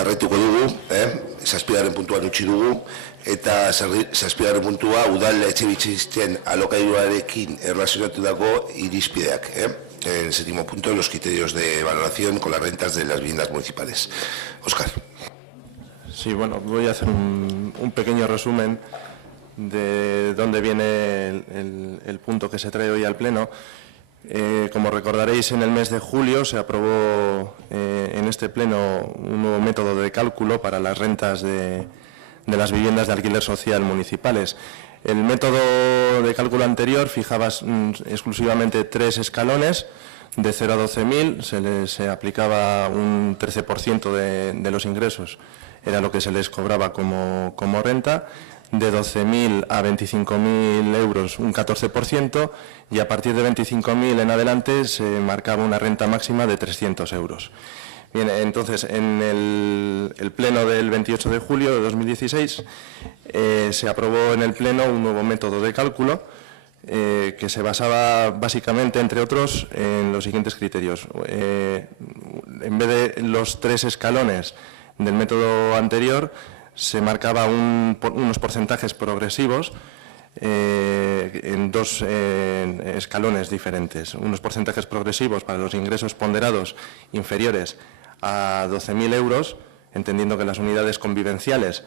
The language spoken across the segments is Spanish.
jarraituko dugu, zazpigarren puntuan utzi dugu, eta zazpigarren puntua udal etxebizitzen alokairuarekin erlazionatutako irizpideak. El séptimo punto, los criterios de valoración con las rentas de las viviendas municipales. Óscar. Sí, bueno, voy a hacer un pequeño resumen de dónde viene el punto que se trae hoy al Pleno. Como recordaréis, en el mes de julio se aprobó en este Pleno un nuevo método de cálculo para las rentas de las viviendas de alquiler social municipales. El método de cálculo anterior fijaba exclusivamente 3 escalones, de 0 a 12.000, se aplicaba un 13% de los ingresos, era lo que se les cobraba como renta, de 12.000 a 25.000 euros un 14%, y a partir de 25.000 en adelante se marcaba una renta máxima de 300 euros. Bien, entonces, en el Pleno del 28 de julio de 2016 se aprobó en el Pleno un nuevo método de cálculo que se basaba básicamente, entre otros, en los siguientes criterios. En vez de los 3 escalones del método anterior, se marcaba unos porcentajes progresivos en 2 escalones diferentes. Unos porcentajes progresivos para los ingresos ponderados inferiores a 12.000 euros, entendiendo que las unidades convivenciales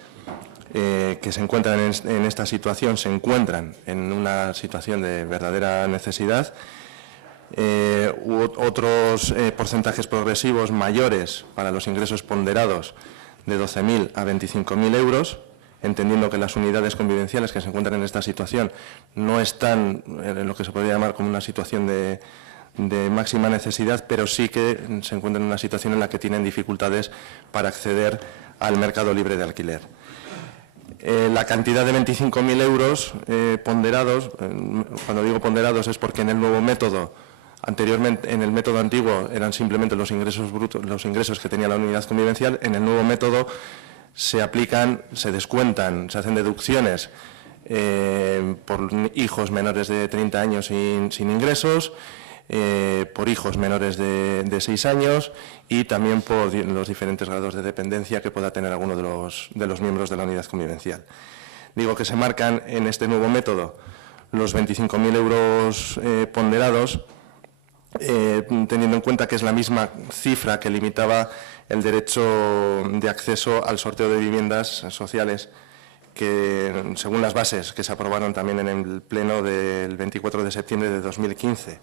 que se encuentran en esta situación se encuentran en una situación de verdadera necesidad. Otros porcentajes progresivos mayores para los ingresos ponderados de 12.000 a 25.000 euros, entendiendo que las unidades convivenciales que se encuentran en esta situación no están en lo que se podría llamar como una situación de máxima necesidad, pero sí que se encuentran en una situación en la que tienen dificultades para acceder al mercado libre de alquiler. La cantidad de 25.000 euros ponderados, cuando digo ponderados es porque en el nuevo método, anteriormente en el método antiguo eran simplemente los ingresos brutos, los ingresos que tenía la unidad convivencial. En el nuevo método se aplican, se descuentan, se hacen deducciones por hijos menores de 30 años sin ingresos, por hijos menores de 6 años y también por los diferentes grados de dependencia que pueda tener alguno de los miembros de la unidad convivencial. Digo que se marcan en este nuevo método los 25.000 euros ponderados, teniendo en cuenta que es la misma cifra que limitaba el derecho de acceso al sorteo de viviendas sociales, que según las bases que se aprobaron también en el Pleno del 24 de septiembre de 2015,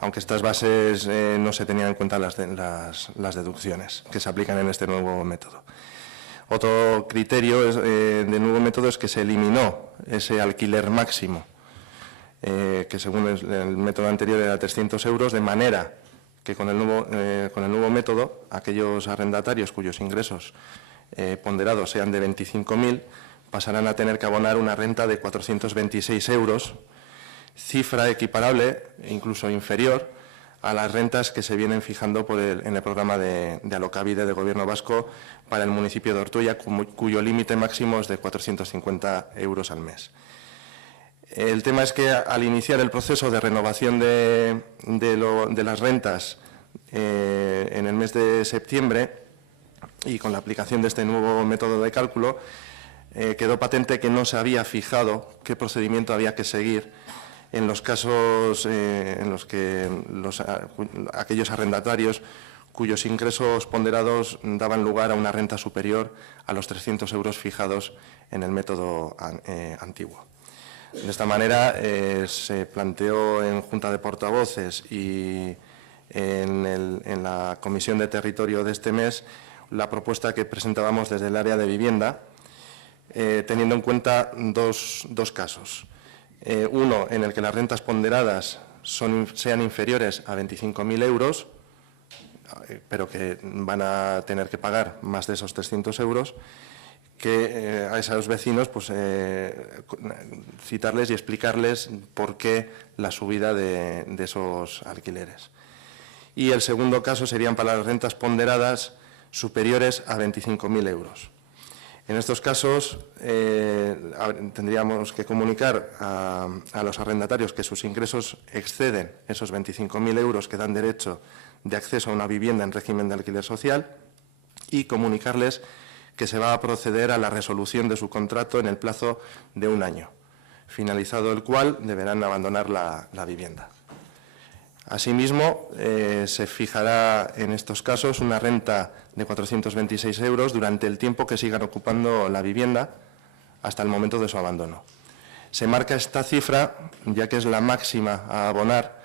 aunque estas bases no se tenían en cuenta las deducciones que se aplican en este nuevo método. Otro criterio del nuevo método es que se eliminó ese alquiler máximo, que según el método anterior era 300 euros, de manera que con el nuevo método aquellos arrendatarios cuyos ingresos ponderados sean de 25.000 pasarán a tener que abonar una renta de 426 euros, cifra equiparable e incluso inferior a las rentas que se vienen fijando en el programa de Alokabide de Gobierno vasco para el municipio de Ortuella, cuyo límite máximo es de 450 euros al mes. El tema es que al iniciar el proceso de renovación de las rentas en el mes de septiembre y con la aplicación de este nuevo método de cálculo, quedó patente que no se había fijado qué procedimiento había que seguir en los casos en los que aquellos arrendatarios cuyos ingresos ponderados daban lugar a una renta superior a los 300 euros fijados en el método antiguo. De esta manera se planteó en Junta de Portavoces y en la Comisión de Territorio de este mes la propuesta que presentábamos desde el área de vivienda, teniendo en cuenta dos casos. Uno en el que las rentas ponderadas sean inferiores a 25.000 euros, pero que van a tener que pagar más de esos 300 euros, que a esos vecinos pues, citarles y explicarles por qué la subida de esos alquileres. Y el segundo caso serían para las rentas ponderadas superiores a 25.000 euros. En estos casos tendríamos que comunicar a los arrendatarios que sus ingresos exceden esos 25.000 euros que dan derecho de acceso a una vivienda en régimen de alquiler social y comunicarles que se va a proceder a la resolución de su contrato en el plazo de 1 año, finalizado el cual deberán abandonar la vivienda. Asimismo, se fijará en estos casos una renta de 426 euros durante el tiempo que sigan ocupando la vivienda hasta el momento de su abandono. Se marca esta cifra ya que es la máxima a abonar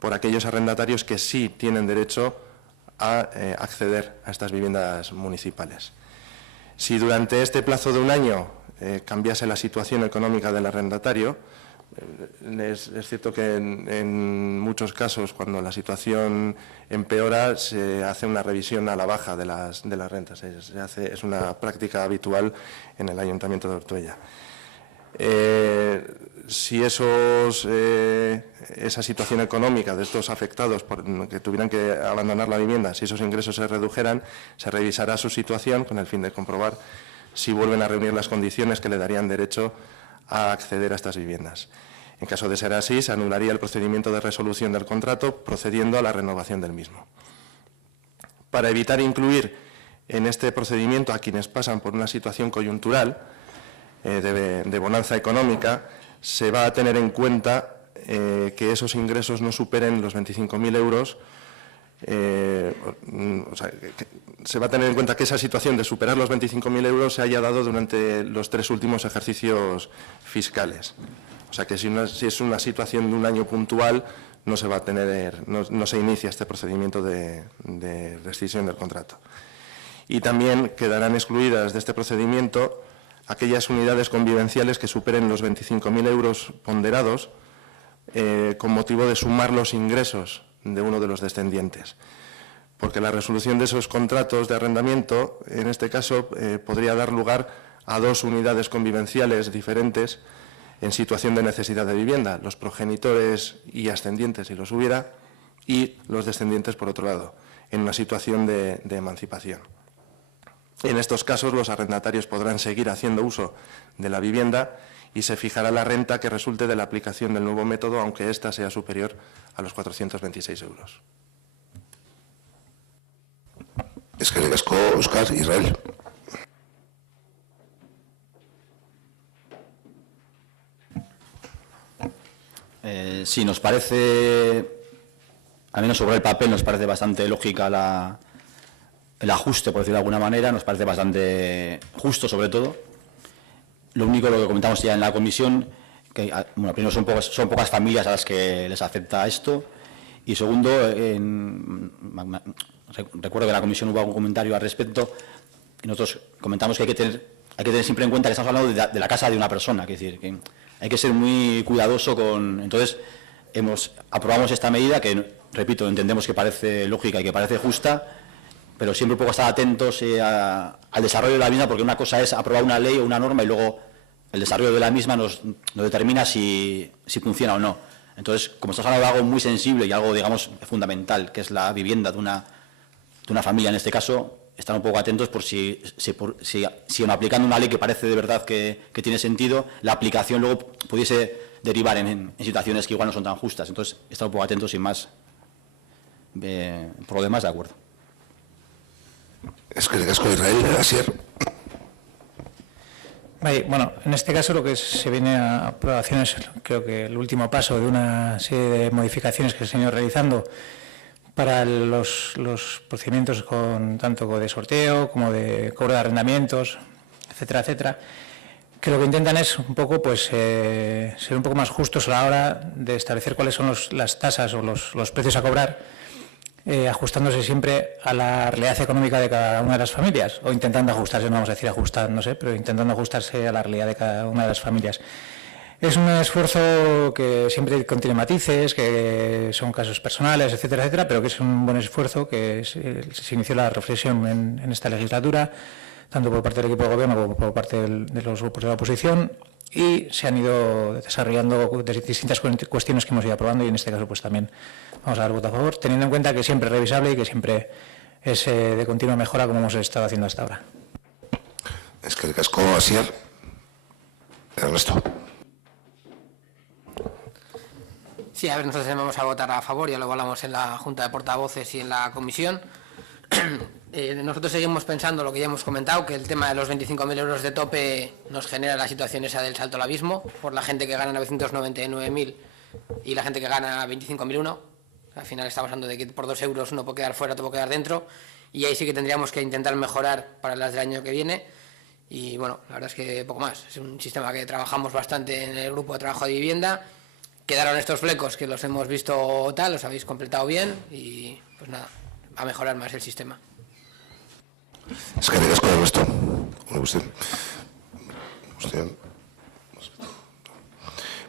por aquellos arrendatarios que sí tienen derecho a acceder a estas viviendas municipales. Si durante este plazo de 1 año cambiase la situación económica del arrendatario, es cierto que en muchos casos, cuando la situación empeora, se hace una revisión a la baja de las rentas. Es una práctica habitual en el Ayuntamiento de Ortuella. Si esa situación económica de estos afectados que tuvieran que abandonar la vivienda, si esos ingresos se redujeran, se revisará su situación con el fin de comprobar si vuelven a reunir las condiciones que le darían derecho a acceder a estas viviendas. En caso de ser así, se anularía el procedimiento de resolución del contrato, procediendo a la renovación del mismo. Para evitar incluir en este procedimiento a quienes pasan por una situación coyuntural de bonanza económica, se va a tener en cuenta que esos ingresos no superen los 25.000 euros. Se va a tener en cuenta que esa situación de superar los 25.000 euros se haya dado durante los 3 últimos ejercicios fiscales. O sea que si es una situación de 1 año puntual, no se va a tener, no se inicia este procedimiento de rescisión del contrato. Y también quedarán excluidas de este procedimiento aquellas unidades convivenciales que superen los 25.000 euros ponderados con motivo de sumar los ingresos de uno de los descendientes. Porque la resolución de esos contratos de arrendamiento, en este caso, podría dar lugar a 2 unidades convivenciales diferentes en situación de necesidad de vivienda, los progenitores y ascendientes, si los hubiera, y los descendientes, por otro lado, en una situación de emancipación. En estos casos, los arrendatarios podrán seguir haciendo uso de la vivienda y se fijará la renta que resulte de la aplicación del nuevo método, aunque ésta sea superior a los 426 euros. Eskerrik asko, Óscar, Israel. Sí, nos parece, al menos sobre el papel, nos parece bastante lógica el ajuste, por decirlo de alguna manera, nos parece bastante justo, sobre todo. Lo único, lo que comentamos ya en la comisión, que, bueno, primero son pocas familias a las que les afecta esto, y segundo, recuerdo que en la comisión hubo algún comentario al respecto, y nosotros comentamos que hay que tener siempre en cuenta que estamos hablando de la casa de una persona, es decir, que hay que ser muy cuidadoso con. Entonces, aprobamos esta medida que, repito, entendemos que parece lógica y que parece justa, pero siempre un poco estar atentos al desarrollo de la misma, porque una cosa es aprobar una ley o una norma y luego el desarrollo de la misma nos determina si funciona o no. Entonces, como estamos hablando de algo muy sensible y algo, digamos, fundamental, que es la vivienda de una familia en este caso, estar un poco atentos por si aplicando una ley que parece de verdad que tiene sentido, la aplicación luego pudiese derivar en situaciones que igual no son tan justas. Entonces, estar un poco atentos sin más. Por lo demás, de acuerdo. Eskerrik asko, Israel. Asier. Bueno, en este caso lo que se viene a aprobación es, creo que el último paso de una serie de modificaciones que se han ido realizando para los procedimientos tanto de sorteo como de cobro de arrendamientos, etcétera, etcétera, que lo que intentan es un poco, pues, ser un poco más justos a la hora de establecer cuáles son las tasas o los precios a cobrar, ajustándose siempre a la realidad económica de cada una de las familias, o intentando ajustarse, no vamos a decir ajustándose, pero intentando ajustarse a la realidad de cada una de las familias. Es un esfuerzo que siempre contiene matices, que son casos personales, etcétera, etcétera, pero que es un buen esfuerzo, que se inició la reflexión en esta legislatura, tanto por parte del equipo de gobierno como por parte de los grupos de la oposición, y se han ido desarrollando distintas cuestiones que hemos ido aprobando, y en este caso pues también vamos a dar voto a favor, teniendo en cuenta que siempre es revisable y que siempre es de continua mejora, como hemos estado haciendo hasta ahora. Eskerrik asko, Asier. Ernesto. Sí, a ver, nosotros vamos a votar a favor, ya lo hablamos en la Junta de Portavoces y en la comisión. Nosotros seguimos pensando lo que ya hemos comentado, que el tema de los 25.000 euros de tope nos genera la situación esa del salto al abismo, por la gente que gana 999.000 y la gente que gana 25.001. Al final estamos hablando de que por 2 euros uno puede quedar fuera, otro puede quedar dentro, y ahí sí que tendríamos que intentar mejorar para las del año que viene. Y bueno, la verdad es que poco más. Es un sistema que trabajamos bastante en el grupo de trabajo de vivienda. Quedaron estos flecos que los hemos visto tal, los habéis completado bien y pues nada, a mejorar más el sistema. Es que digas con el resto.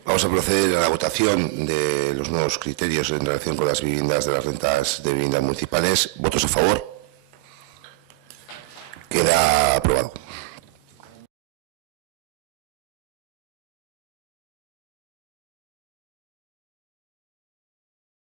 Vamos a proceder a la votación de los nuevos criterios en relación con las viviendas de las rentas de viviendas municipales. ¿Votos a favor?